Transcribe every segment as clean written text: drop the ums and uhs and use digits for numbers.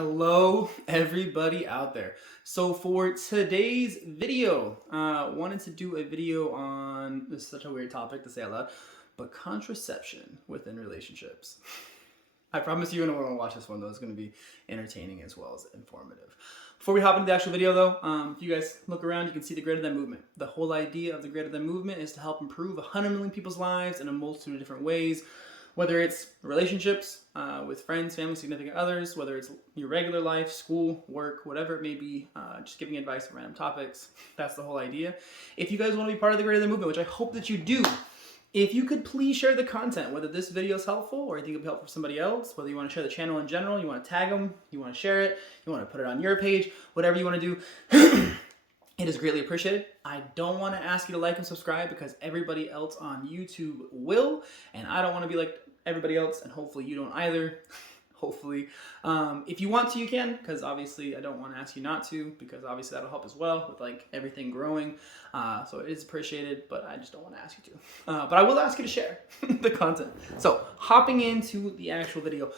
Hello, everybody out there. So for today's video, wanted to do a video on, this is such a weird topic to say out loud, but contraception within relationships. I promise you, anyone who watch this one though, it's going to be entertaining as well as informative. Before we hop into the actual video though, if you guys look around, you can see the greater than movement. The whole idea of the greater than movement is to help improve 100 million people's lives in a multitude of different ways. Whether it's relationships with friends, family, significant others, whether it's your regular life, school, work, whatever it may be, just giving advice on random topics. That's the whole idea. If you guys want to be part of the greater than movement, which I hope that you do, if you could please share the content, whether this video is helpful or you think it'll be helpful for somebody else, whether you want to share the channel in general, you want to tag them, you want to share it, you want to put it on your page, whatever you want to do. It is greatly appreciated. I don't want to ask you to like and subscribe because everybody else on YouTube will, and I don't want to be like everybody else, and hopefully you don't either. Hopefully. If you want to, you can, because obviously I don't want to ask you not to, because obviously that'll help as well with like everything growing. So it is appreciated, but I just don't want to ask you to. But I will ask you to share the content. So hopping into the actual video.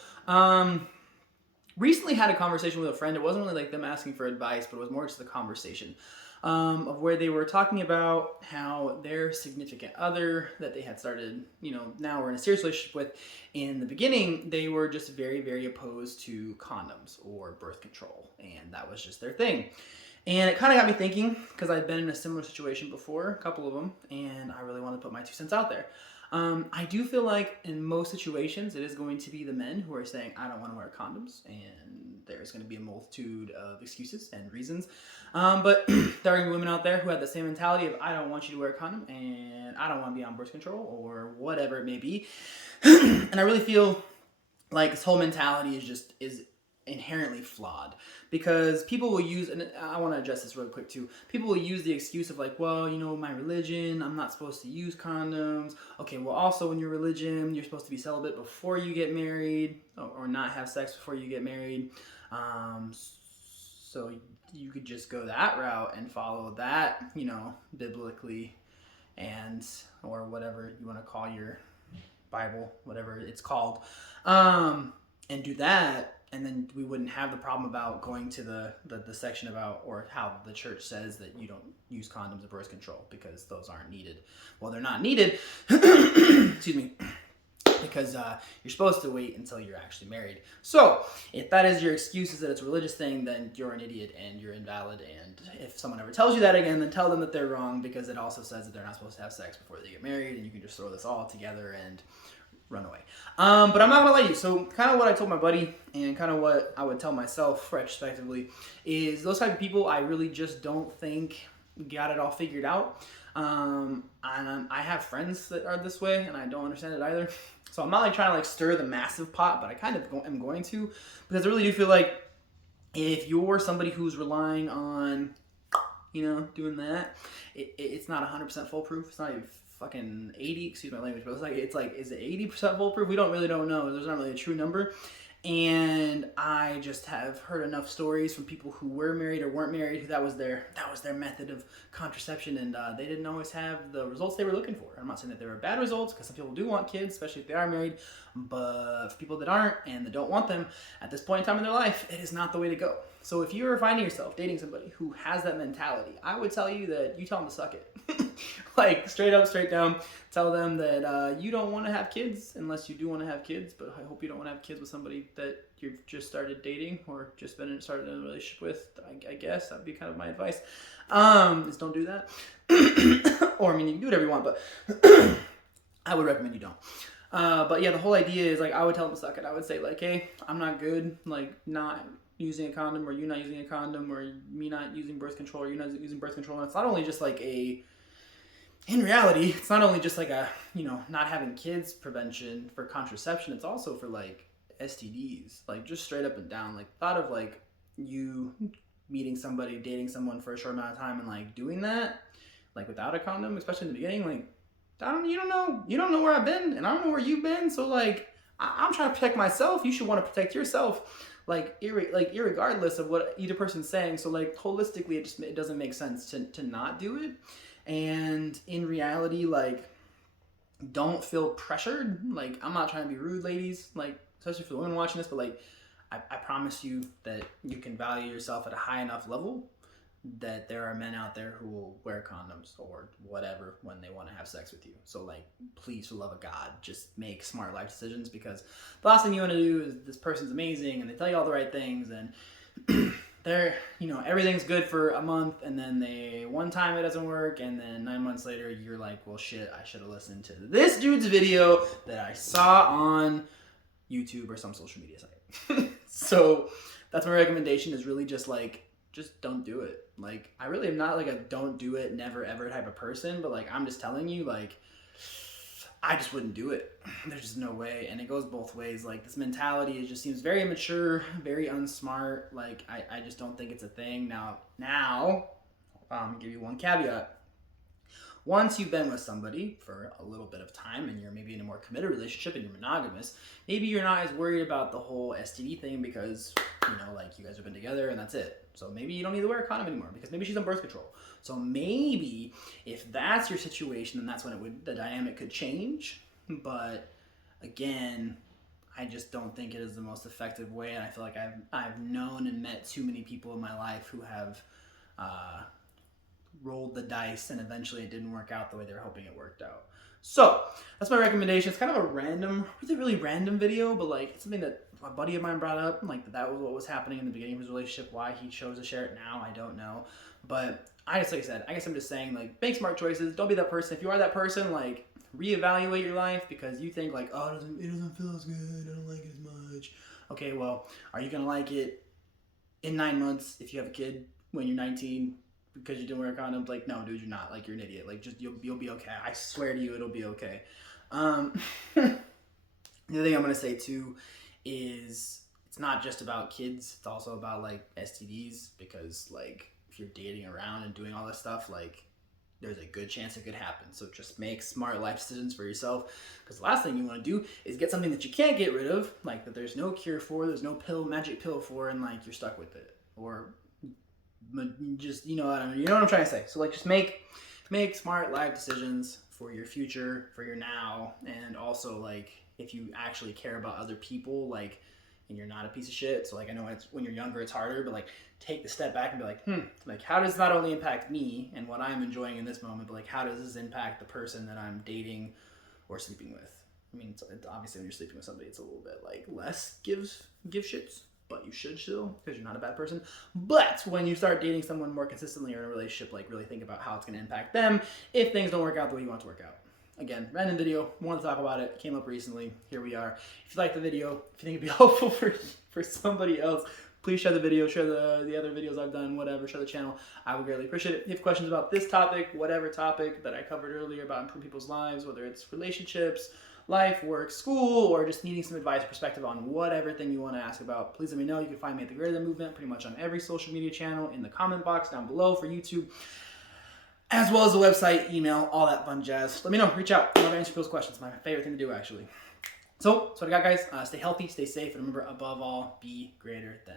Recently had a conversation with a friend. It wasn't really like them asking for advice, but it was more just a conversation of where they were talking about how their significant other that they had started, now we're in a serious relationship with, in the beginning, they were just very, very opposed to condoms or birth control. And that was just their thing. And it kind of got me thinking, because I've been in a similar situation before, a couple of them, and I really wanted to put my 2 cents out there. I do feel like in most situations, it is going to be the men who are saying, I don't want to wear condoms, and there's going to be a multitude of excuses and reasons. But there are women out there who have the same mentality of, I don't want you to wear a condom, and I don't want to be on birth control, or whatever it may be. And I really feel like this whole mentality is inherently flawed, because people will use, and I want to address this really quick too, people will use the excuse of like, well, my religion, I'm not supposed to use condoms. Okay, well, also in your religion, you're supposed to be celibate before you get married, or not have sex before you get married. So you could just go that route and follow that, biblically, and or whatever you want to call your Bible, whatever it's called, and do that. And then we wouldn't have the problem about going to the section about, or how the church says that you don't use condoms or birth control, because those aren't needed. Well, they're not needed, excuse me, because you're supposed to wait until you're actually married. So if that is your excuse, is that it's a religious thing, then you're an idiot and you're invalid. And if someone ever tells you that again, then tell them that they're wrong, because it also says that they're not supposed to have sex before they get married, and you can just throw this all together and run away. But I'm not gonna lie to you. So kind of what I told my buddy, and kind of what I would tell myself retrospectively, is those type of people I really just don't think got it all figured out. And I have friends that are this way, and I don't understand it either. So I'm not like trying to like stir the massive pot, but I kind of am going to, because I really do feel like if you're somebody who's relying on, doing that, it's not 100% foolproof. It's not even fucking 80, excuse my language, but it's like, is it 80% foolproof? We don't know. There's not really a true number. And I just have heard enough stories from people who were married or weren't married, who that was their method of contraception, and they didn't always have the results they were looking for. I'm not saying that there were bad results, because some people do want kids, especially if they are married, but for people that aren't and that don't want them at this point in time in their life, it is not the way to go. So if you're finding yourself dating somebody who has that mentality, I would tell you that you tell them to suck it. Like straight up, straight down, tell them that you don't want to have kids unless you do want to have kids, but I hope you don't want to have kids with somebody that you've just started dating or just started in a relationship with. I guess that'd be kind of my advice. Is don't do that. Or I mean, you can do whatever you want, but I would recommend you don't. But yeah, the whole idea is like, I would tell them to suck it. I would say like, hey, I'm not good, like not using a condom, or you not using a condom, or me not using birth control, or you not using birth control. And it's not only just like in reality, it's not only just like a, not having kids prevention for contraception, it's also for like STDs, like just straight up and down. Like thought of like you meeting somebody, dating someone for a short amount of time and like doing that, like without a condom, especially in the beginning, like you don't know where I've been, and I don't know where you've been. So like, I'm trying to protect myself. You should want to protect yourself. Like irregardless of what either person's saying. So like holistically, it doesn't make sense to not do it. And in reality, like, don't feel pressured. Like, I'm not trying to be rude, ladies, like, especially for the women watching this, but like, I promise you that you can value yourself at a high enough level that there are men out there who will wear condoms or whatever when they want to have sex with you. So like, please, for the love of God, just make smart life decisions, because the last thing you want to do is this person's amazing and they tell you all the right things and they're, you know, everything's good for a month and then one time it doesn't work and then 9 months later you're like, well shit, I should have listened to this dude's video that I saw on YouTube or some social media site. So that's my recommendation, is really just like, just don't do it. Like, I really am not like a don't do it, never ever type of person, but like, I'm just telling you, like, I just wouldn't do it. There's just no way. And it goes both ways. Like, this mentality, it just seems very immature, very unsmart. Like, I just don't think it's a thing. Now, I'll give you one caveat. Once you've been with somebody for a little bit of time and you're maybe in a more committed relationship and you're monogamous, maybe you're not as worried about the whole STD thing because, you know, like, you guys have been together and that's it. So maybe you don't need to wear a condom anymore because maybe she's on birth control. So maybe if that's your situation, then that's when the dynamic could change. But again, I just don't think it is the most effective way. And I feel like I've known and met too many people in my life who have rolled the dice and eventually it didn't work out the way they were hoping it worked out. So that's my recommendation. It's kind of a really random video, but like, it's something that a buddy of mine brought up, like that was what was happening in the beginning of his relationship. Why he chose to share it now, I don't know. But like I said, I guess I'm just saying, like, make smart choices. Don't be that person. If you are that person, like, reevaluate your life because you think like, oh, it doesn't feel as good, I don't like it as much. Okay, well, are you gonna like it in 9 months if you have a kid when you're 19 because you didn't wear a condom? Like, no, dude, you're not. Like, you're an idiot. Like, just you'll be okay. I swear to you, it'll be okay. The other thing I'm gonna say too is it's not just about kids. It's also about like STDs, because like, if you're dating around and doing all this stuff, like, there's a good chance it could happen. So just make smart life decisions for yourself, because the last thing you want to do is get something that you can't get rid of, like that there's no cure for, there's no magic pill for, and like you're stuck with it, or just, you know what I'm trying to say. So like, just make smart life decisions for your future, for your now, and also like, if you actually care about other people, like, and you're not a piece of shit. So like, I know when you're younger it's harder, but like, take the step back and be like, like, how does not only impact me and what I'm enjoying in this moment, but like, how does this impact the person that I'm dating or sleeping with? I mean, it's obviously when you're sleeping with somebody, it's a little bit like less give shits, but you should still, because you're not a bad person. But when you start dating someone more consistently or in a relationship, like, really think about how it's going to impact them if things don't work out the way you want it to work out. Again, random video, wanted to talk about it, came up recently, here we are. If you like the video, if you think it'd be helpful for somebody else, please share the video, share the other videos I've done, whatever, share the channel. I would greatly appreciate it. If you have questions about this topic, whatever topic that I covered earlier about improving people's lives, whether it's relationships, life, work, school, or just needing some advice or perspective on whatever thing you want to ask about, please let me know. You can find me at The Greater Than Movement pretty much on every social media channel, in the comment box down below for YouTube, as well as the website, email, all that fun jazz. Let me know. Reach out. I love answering those questions. My favorite thing to do, actually. So that's what I got, guys. Stay healthy, stay safe, and remember, above all, be greater than.